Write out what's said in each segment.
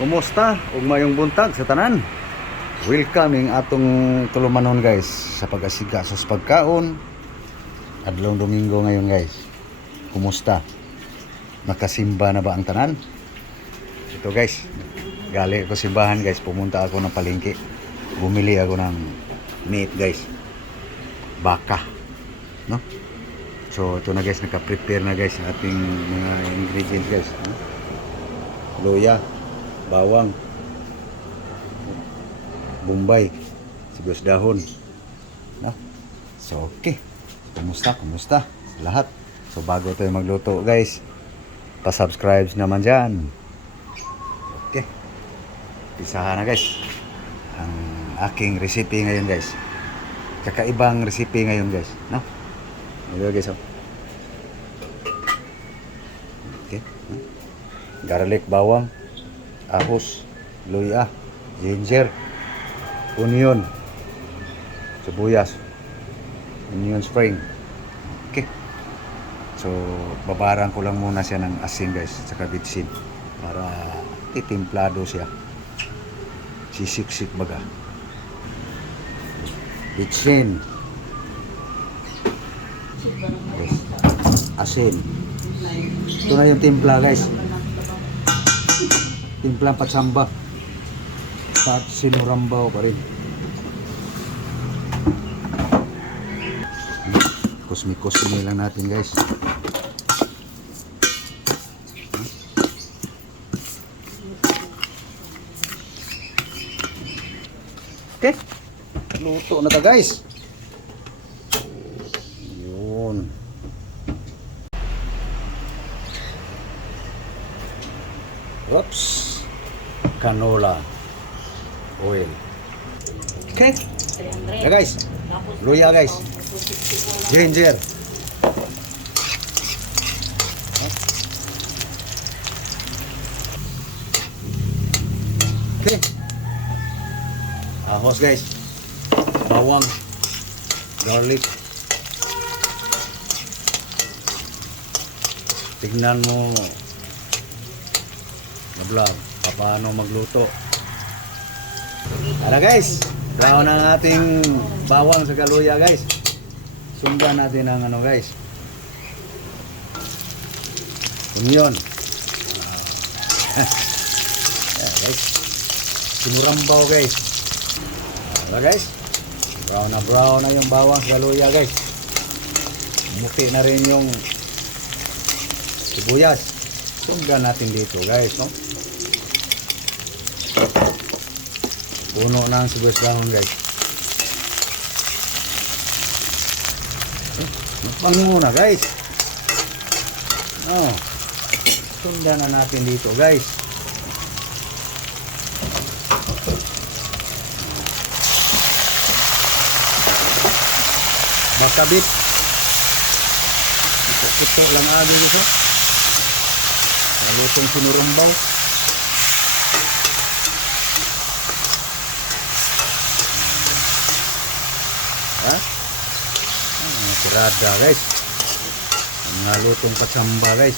Kumusta? Ug mayong buntag sa tanan. Welcoming atong tulumanon guys sa pag-asigaso sa pagkaon. Adlong Domingo ngayon guys. Kumusta? Nakasimba na ba ang tanan? Ito guys, gali ako simbahan guys. Pumunta ako ng palengke. Bumili ako ng meat guys. Baka. No? So ito na guys, naka-prepare na guys ating mga ingredients guys. No? Luya, bawang, bombay, sibuyas dahon. No? So okay. Kumusta? Lahat. So bago tayo magluto guys, pa-subscribe naman dyan. Okay. Pisahan na guys. Ang aking recipe ngayon guys. Kakaibang recipe ngayon guys. No? Ito guys. Oh. Okay. Garlic, bawang, ahos, luya, ginger, onion, sibuyas, onion spring. Okay. So, babaran ko lang muna siya ng asin guys, saka bitsin para titimplado siya. Sisiksik baga. Bitsin. Yes. Asin. Ito na yung timpla guys. Timplang patsamba. Pat sinurambaw pa rin. Kusmi-kusmi lang natin guys. Okay. Luto na ta guys. Yun. Oops. Canola oil. Okay. Yeah, guys. Luya guys. Ginger. Okay. Ahos guys. Bawang. Garlic. Tignan mo na vlog paano magluto. Tara guys, brown ang ating bawang sa kaluya guys. Sundan natin ang ano guys, onion. Yeah, guys, sinurambaw guys. Tara guys, brown na yung bawang sa kaluya guys. Muti na rin yung sibuyas. Sundan natin dito guys, no? Puno na ang sibuyas dahon guys. Magpang muna guys. Oh. Sundan na natin dito guys. Bakabit. Ito lang agad ito. Lutong sinurumbaw. Ha? Tirada guys. Mga lutong patsamba guys.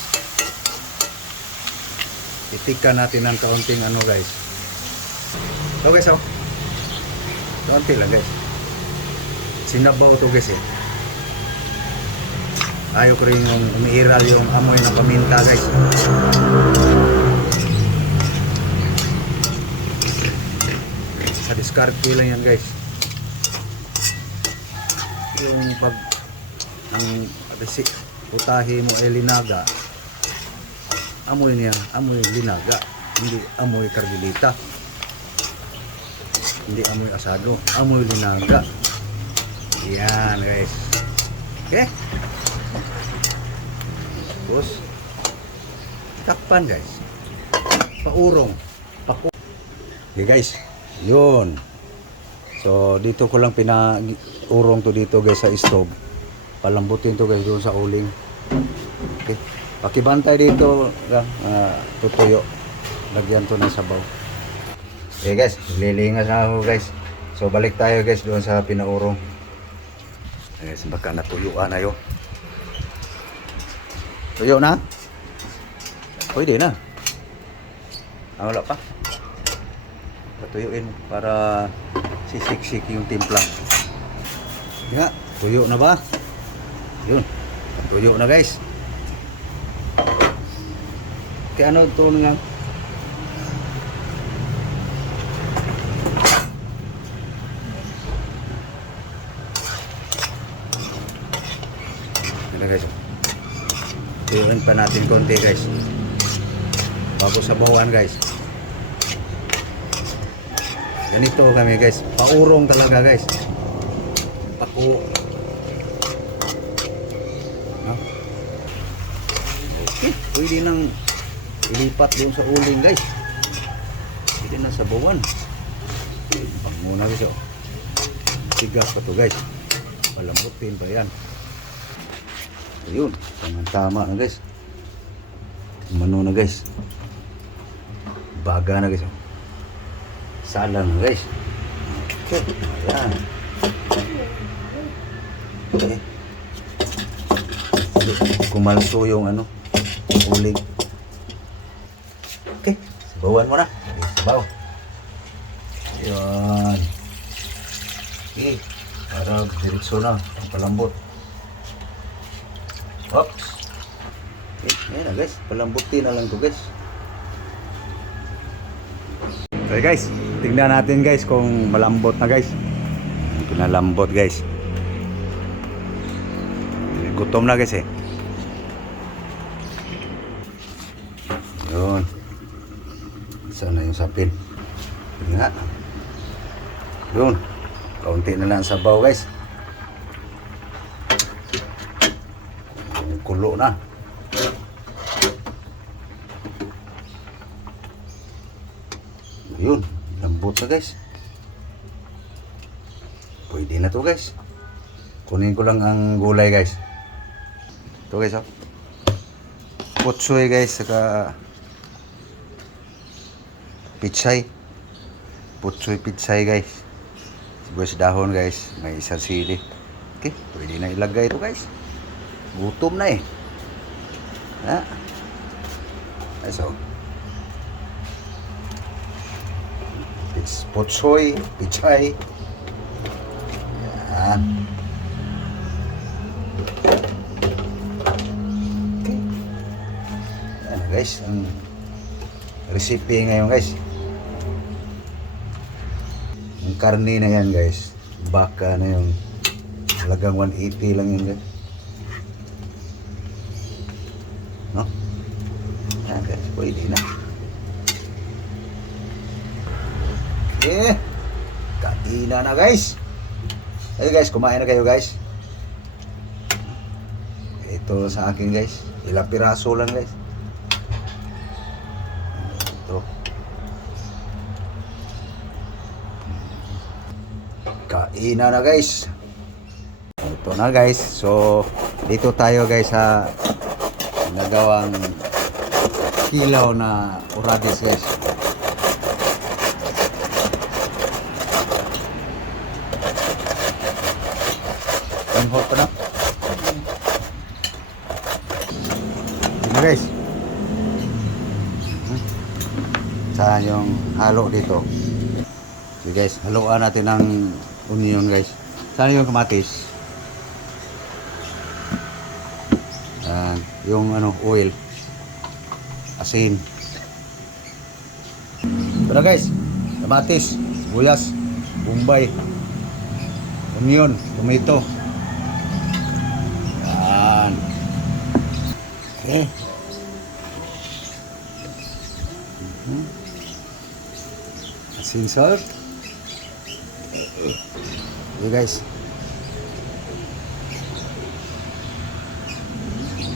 Titikan natin ng kaunting ano guys. So guys, oh. Kaunti lang guys. Sinabaw to guys eh. Ayaw ko rin yung umiiral yung amoy ng paminta guys. Sa diskarte lang yan guys. Yung pag ang putahe mo ay linaga, amoy niya, amoy linaga, hindi amoy karbilita, hindi amoy asado, amoy linaga. Yan guys. Okay. Tapos takpan guys, paurong, okay guys, yun. So dito ko lang pinaurong to dito guys sa stove. Palambutin to guys doon sa uling. Okay, pakibantay dito tutuyo. Lagyan to ng sabaw. Okay guys, lilingas na ako guys. So balik tayo guys doon sa pinaurong. Guys, baka natuyuan na yun. Tuyo na? Pwede na. Wala pa. Patuyuin para sisik-sik yung timpla. Nga, tuyo na ba? Yun. Tuyo na guys. Kaya ano ito nga? Ano guys? Tuyuin pa natin konti guys. Bago sabawan guys. Ganito kami guys. Paurong talaga guys. Paku. No? Okay. Pwede nang ilipat doon sa uling guys. Pwede na sabawan. Pang muna guys. Oh. Tigas pa to guys. Palambutin pa yan. Ayun. Tama na guys. Mano na guys. Baga na guys. Salang na guys. Okay. Ayan. Okay. Kumalso yung ano. Uling. Okay. Sabawan mo na. Sabaw. Ayan. Okay. Para diretso na. Ang palambot. Oops. Okay. Ayan na guys. Palambutin na lang to guys. Okay guys. Tingnan natin guys kung malambot na guys. Pinalambot guys. Gutom na guys eh. Yun. Sana yung sapin. Tingnan. Yun. Kaunti na lang sabaw guys. Kulo na. Yun. Lambot na guys. Pwede na to guys. Kunin ko lang ang gulay guys. Ito guys oh. Putsoy guys. Saka pitsay. Putsoy pitsay guys. Sibuyas dahon guys. May isang sili. Okay. Pwede na ilagay ito guys. Gutom na eh. Ha? Guys oh. Putsoy, pichay. Yan. Okay. Yan guys, ang recipe ngayon guys. Ang karne na yan guys. Baka na yung halagang 180 lang yun guys. No? Yan guys, pwede na. Okay. Kaina na guys. Hey guys, kumain na kayo guys. Ito sa akin guys. Ilang piraso lang guys. Ito. Kaina na guys. Ito na guys. So, dito tayo guys sa nagawang kilaw na oradis guys. Hot pa na. Ini guys. Saan yung halo dito? So guys, haluan natin ng onion guys. Saan yung kamatis? Yung ano, oil. Asin. Ito guys. Kamatis, sibuyas, bombay, onion, tomato. Okay. Asin salt. Okay guys.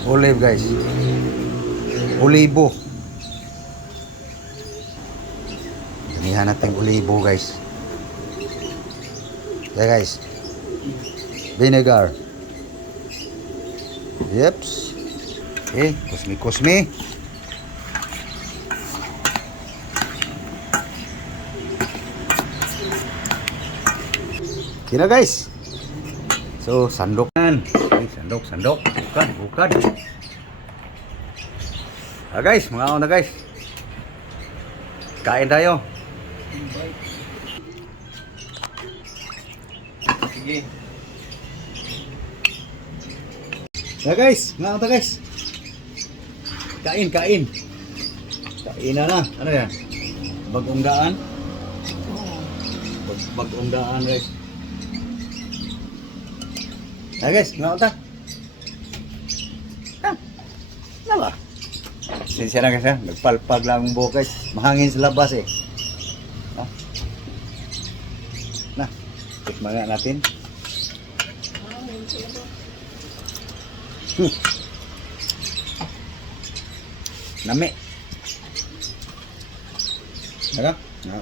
Olive guys. Olibo. Damihan natin olibo guys. Okay guys. Vinegar. Yeps. Okay, kusmi-kusmi. Okay na guys. So, sandok yan. Okay, sandok. Bukad. Guys, mga ako na guys. Kain tayo. Sige. Ya guys, nga ta guys. Kain. Kain na. Ano yan? Bagong daan. Bagong daan guys. Ya guys, nga ta. Nala. Sinsya na kasi, nagpalpag lang ang buhok guys. Mahangin sa labas eh. Ha? Na, tikman nga natin. Nami. Ano? No.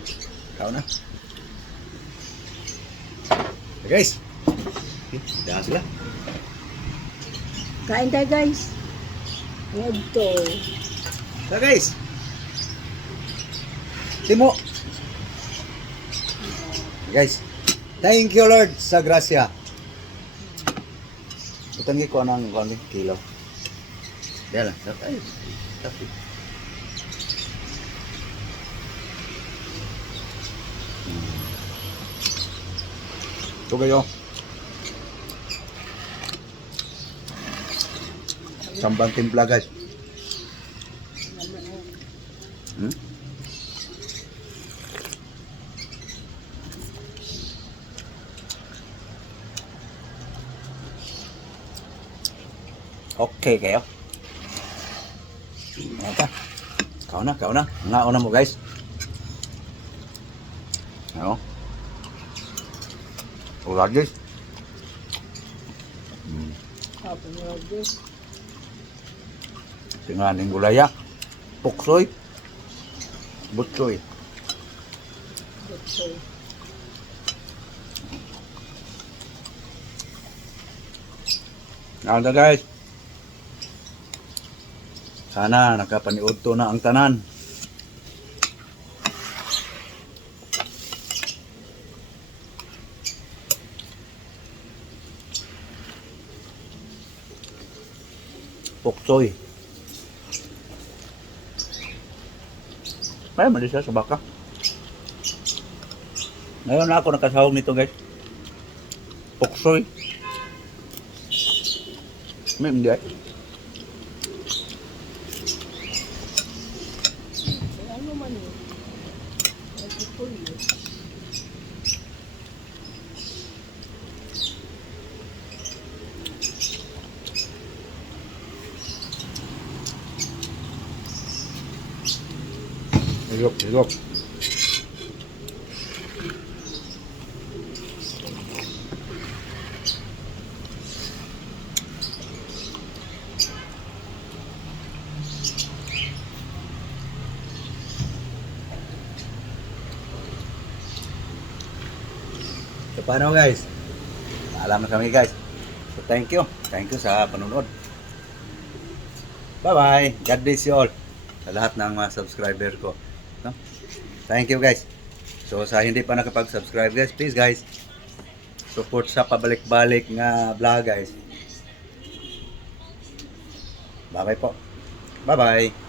Kau na. Okay, guys. Okay, dahan sila. Kain tayo guys. Ito. So guys. Timo. Guys. Thank you Lord sa grasya. Utangi ko ng kilo. Dala, ay. Tapi. Ito kayo. Sambang timpla guys. Okay kayo. Ito. Kau na. Ngaon mo guys. Ano? Ulat guys. Apa nga guys? Tinganing gulaya. Puksoy. Butsoy. Ito. Ano guys? Sana nakapaniud to na ang tanan. Poksoy. Ay, mali siya sa baka. Ngayon na ako nakasahog nito guys. Poksoy. May hindi ay. Ano man yun? Ito yun. Higop. So paano guys? Paalam na kami guys. So thank you. Thank you sa panonood. Bye-bye. God bless you all. Sa lahat ng mga subscriber ko. No? Thank you guys. So sa hindi pa nakapag-subscribe guys, please guys, support sa pabalik-balik nga vlog guys. Bye-bye po. Bye-bye.